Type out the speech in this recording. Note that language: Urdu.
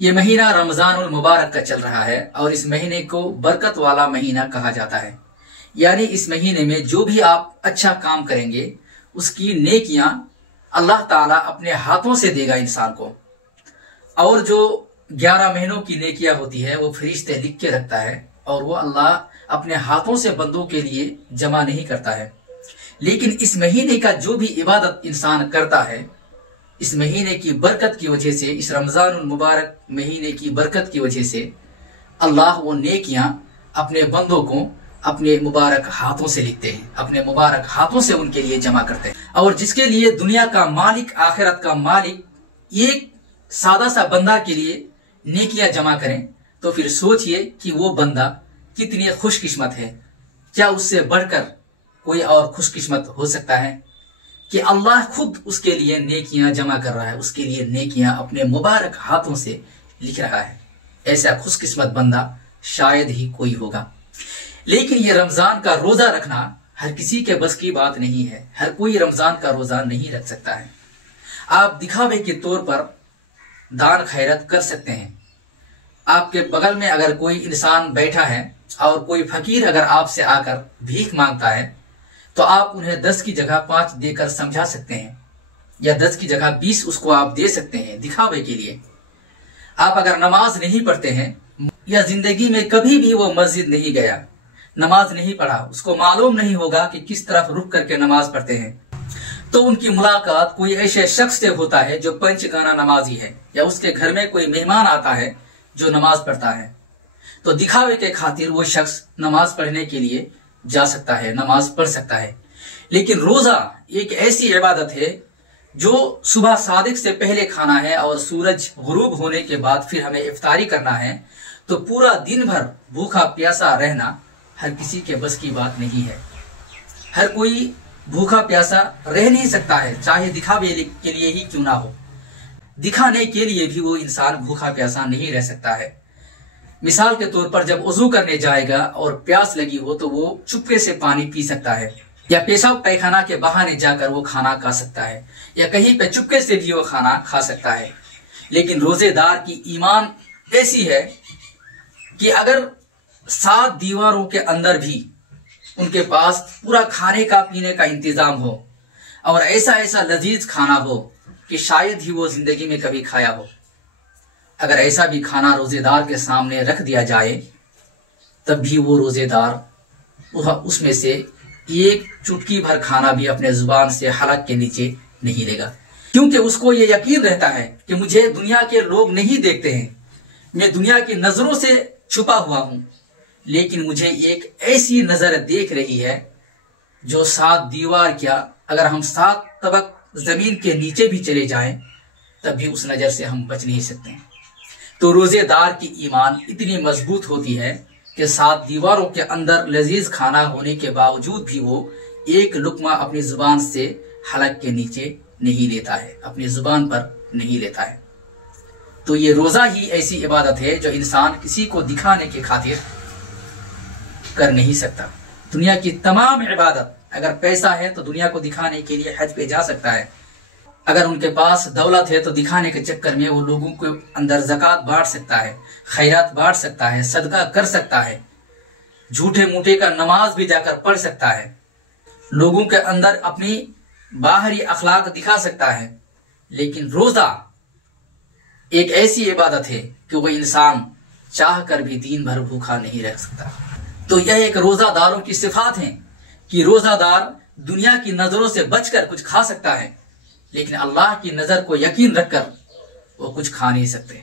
یہ مہینہ رمضان المبارک کا چل رہا ہے اور اس مہینے کو برکت والا مہینہ کہا جاتا ہے۔ یعنی اس مہینے میں جو بھی آپ اچھا کام کریں گے اس کی نیکیاں اللہ تعالیٰ اپنے ہاتھوں سے دے گا انسان کو، اور جو 11 مہینوں کی نیکیاں ہوتی ہے وہ فرشتے لکھ کے رکھتا ہے اور وہ اللہ اپنے ہاتھوں سے بندوں کے لیے جمع نہیں کرتا ہے۔ لیکن اس مہینے کا جو بھی عبادت انسان کرتا ہے، اس مہینے کی برکت کی وجہ سے، اس رمضان المبارک مہینے کی برکت کی وجہ سے اللہ وہ نیکیاں اپنے بندوں کو اپنے مبارک ہاتھوں سے لکھتے ہیں، اپنے مبارک ہاتھوں سے ان کے لیے جمع کرتے ہیں۔ اور جس کے لیے دنیا کا مالک، آخرت کا مالک ایک سادہ سا بندہ کے لیے نیکیاں جمع کریں تو پھر سوچئے کہ وہ بندہ کتنی خوش قسمت ہے۔ کیا اس سے بڑھ کر کوئی اور خوش قسمت ہو سکتا ہے کہ اللہ خود اس کے لیے نیکیاں جمع کر رہا ہے، اس کے لیے نیکیاں اپنے مبارک ہاتھوں سے لکھ رہا ہے؟ ایسا خوش قسمت بندہ شاید ہی کوئی ہوگا۔ لیکن یہ رمضان کا روزہ رکھنا ہر کسی کے بس کی بات نہیں ہے، ہر کوئی رمضان کا روزہ نہیں رکھ سکتا ہے۔ آپ دکھاوے کے طور پر دان خیرت کر سکتے ہیں۔ آپ کے بغل میں اگر کوئی انسان بیٹھا ہے اور کوئی فقیر اگر آپ سے آ کر بھیک مانگتا ہے تو آپ انہیں 10 کی جگہ 5 دے کر سمجھا سکتے ہیں، یا 10 کی جگہ 20 اس کو آپ دے سکتے ہیں دکھاوے کے لیے۔ آپ اگر نماز نہیں پڑھتے ہیں یا زندگی میں کبھی بھی وہ مسجد نہیں گیا، نماز نہیں پڑھا، اس کو معلوم نہیں ہوگا کہ کس طرف رخ کر کے نماز پڑھتے ہیں، تو ان کی ملاقات کوئی ایسے شخص سے ہوتا ہے جو 5 گانا نمازی ہے، یا اس کے گھر میں کوئی مہمان آتا ہے جو نماز پڑھتا ہے، تو دکھاوے کے خاطر وہ شخص نماز پڑھنے کے لیے جا سکتا ہے، نماز پڑھ سکتا ہے۔ لیکن روزہ ایک ایسی عبادت ہے جو صبح صادق سے پہلے کھانا ہے اور سورج غروب ہونے کے بعد پھر ہمیں افطاری کرنا ہے، تو پورا دن بھر بھوکا پیاسا رہنا ہر کسی کے بس کی بات نہیں ہے۔ ہر کوئی بھوکا پیاسا رہ نہیں سکتا ہے، چاہے دکھاوے کے لیے ہی کیوں نہ ہو۔ دکھانے کے لیے بھی وہ انسان بھوکا پیاسا نہیں رہ سکتا ہے۔ مثال کے طور پر جب وضو کرنے جائے گا اور پیاس لگی ہو تو وہ چپکے سے پانی پی سکتا ہے، یا پیشاب پیخانہ کے بہانے جا کر وہ کھانا کھا سکتا ہے، یا کہیں پہ چپکے سے بھی وہ کھانا کھا سکتا ہے۔ لیکن روزے دار کی ایمان ایسی ہے کہ اگر 7 دیواروں کے اندر بھی ان کے پاس پورا کھانے کا پینے کا انتظام ہو اور ایسا ایسا لذیذ کھانا ہو کہ شاید ہی وہ زندگی میں کبھی کھایا ہو، اگر ایسا بھی کھانا روزے دار کے سامنے رکھ دیا جائے تب بھی وہ روزے دار اس میں سے ایک چٹکی بھر کھانا بھی اپنے زبان سے حلق کے نیچے نہیں لے گا، کیونکہ اس کو یہ یقین رہتا ہے کہ مجھے دنیا کے لوگ نہیں دیکھتے ہیں، میں دنیا کی نظروں سے چھپا ہوا ہوں، لیکن مجھے ایک ایسی نظر دیکھ رہی ہے جو 7 دیوار کیا، اگر ہم 7 طبق زمین کے نیچے بھی چلے جائیں تب بھی اس نظر سے ہم بچ نہیں سکتے ہیں۔ تو روزے دار کی ایمان اتنی مضبوط ہوتی ہے کہ 7 دیواروں کے اندر لذیذ کھانا ہونے کے باوجود بھی وہ ایک لقمہ اپنی زبان سے حلق کے نیچے نہیں لیتا ہے، اپنی زبان پر نہیں لیتا ہے۔ تو یہ روزہ ہی ایسی عبادت ہے جو انسان کسی کو دکھانے کے خاطر کر نہیں سکتا۔ دنیا کی تمام عبادت، اگر پیسہ ہے تو دنیا کو دکھانے کے لیے حج پہ جا سکتا ہے، اگر ان کے پاس دولت ہے تو دکھانے کے چکر میں وہ لوگوں کے اندر زکوٰۃ بانٹ سکتا ہے، خیرات بانٹ سکتا ہے، صدقہ کر سکتا ہے، جھوٹے موٹے کا نماز بھی جا کر پڑھ سکتا ہے، لوگوں کے اندر اپنی باہری اخلاق دکھا سکتا ہے۔ لیکن روزہ ایک ایسی عبادت ہے کہ وہ انسان چاہ کر بھی دین بھر بھوکا نہیں رہ سکتا۔ تو یہ ایک روزہ داروں کی صفات ہیں کہ روزہ دار دنیا کی نظروں سے بچ کر کچھ کھا سکتا ہے، لیکن اللہ کی نظر کو یقین رکھ کر وہ کچھ کھا نہیں سکتے۔